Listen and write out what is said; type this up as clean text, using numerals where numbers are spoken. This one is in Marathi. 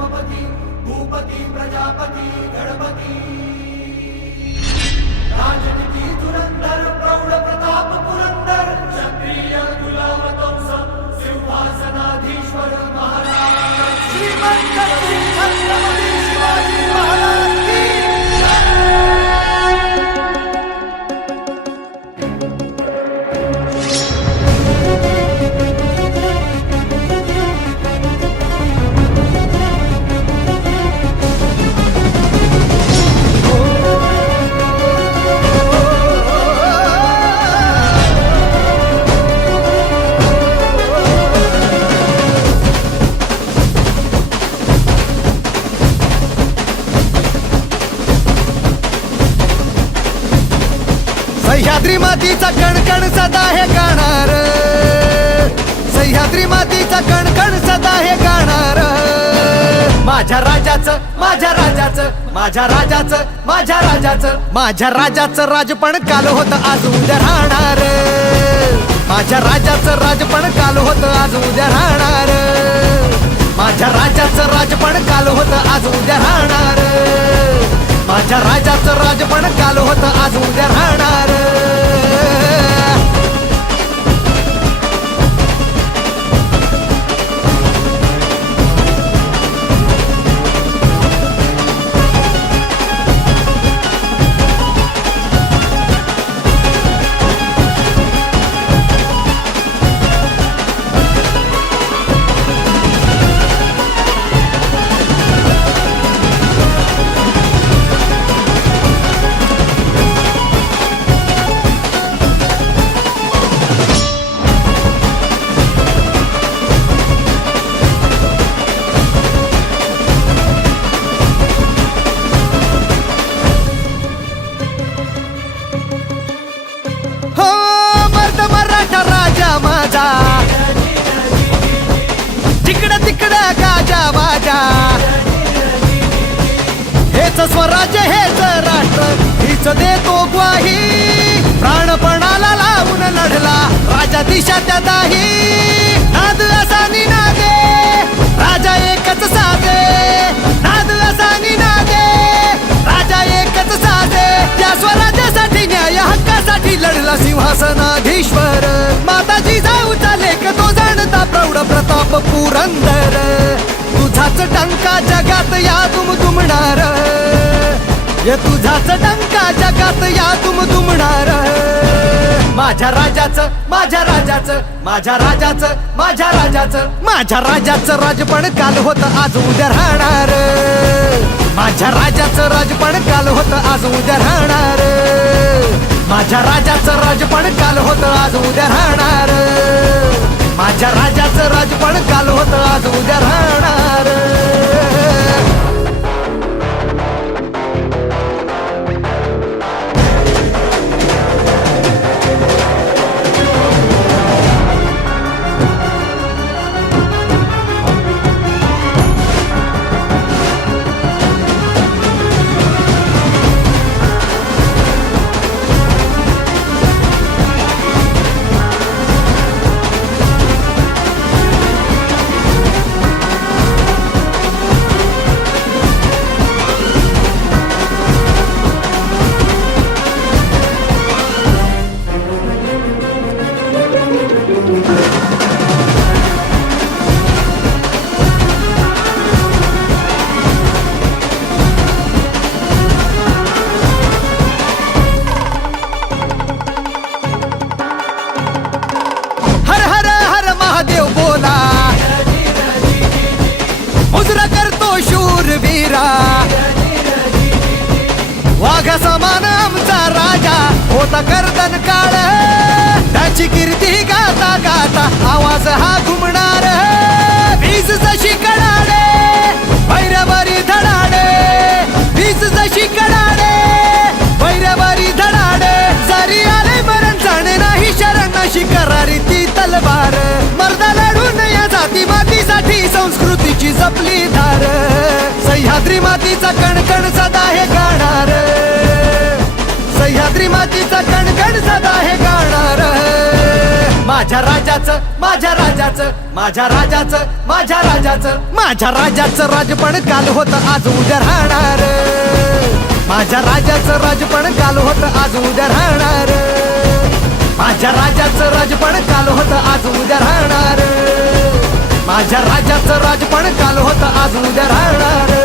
पशुपती भूपती प्रजापती गणपती राजनीती धुरंधर प्रौढ प्रताप पुरंदर क्षत्रिय गुलामतंस सिंहासनाधीश्वर महाराज श्रीमंत श्री छत्रपती शिवाजी महाराज की सह्याद्री मातीचा कणकण सदा हे गाणार, सह्याद्री मातीचा कणकण सदा हे गाणार. माझ्या राजाचं माझ्या राजाचं माझ्या राजाचं माझ्या राजाचं माझ्या राजाचं राजपण काल होतं आज उद्या राहणार. माझ्या राजाचं राजपण काल होतं आज उद्या राहणार. माझ्या राजाचं राजपण काल होतं आज उद्या राहणार. माझ्या राजाचं राजपण काल होतं आज उद्या राहणार. तिकडं तिकडं गाजा बाजा हेच स्वराज्य हेच राष्ट्र हीच देतो ग्वाही. प्राणपणाला लावून लढला राजा दिशा त्या दाही. नाद असा निनादे राजा एकच साधे. नाद असा निनादे राजा एकच साधे. त्या स्वराज्यासाठी न्याय हक्कासाठी लढला सिंहासनाधीश्वर. माताजी जाऊचा लेख तो जाणता प्रौढ प्रताप पुरंदर. तुझाच टंका जगात या दुमदुमणार. तुझाच टंका जगात या दुमदुमणार. माझ्या राजाचं माझ्या राजाचं माझ्या राजाचं माझ्या राजाचं माझ्या राजाचं राजपण काल होतं आज उद्या राहणार. माझ्या राजाचं राजपण काल होतं आज उद्या राहणार. माझ्या राजाचं राजपण काल होतं आज उद्या राहणार. माझ्या राजाचं राजपण काल होतं आज उद्या राहणार. वाघा समान आमचा राजा होता गर्दन काळ. त्याची कीर्ती गाता गाता आवाज हा घुमणार. वीज जशी कडाडे भैरवारी धडाडे. वीज जशी कडाडे भैरवारी धडाडे. जरी आले मरण जाणे नाही शरण अशी करारी ती तलवार. मर्दा लढून या जाती मातीसाठी संस्कृतीची जपली धार. सह्याद्री मातीचा कणकण सदा हे गाणार. सह्याद्री मातीचा कणकण सदा हे गाणार. माझ्या राजाचं माझ्या राजाचं माझ्या राजाचं माझ्या राजाचं माझ्या राजाचं राजपण काल होत आज उद्या राहणार माझ्या राजाचं राजपण काल होत आज उद्या राहणार माझ्या राजाचं राजपण काल होत आज उद्या राहणार माझ्या राजाचं राजपण काल होत आज उद्या राहणार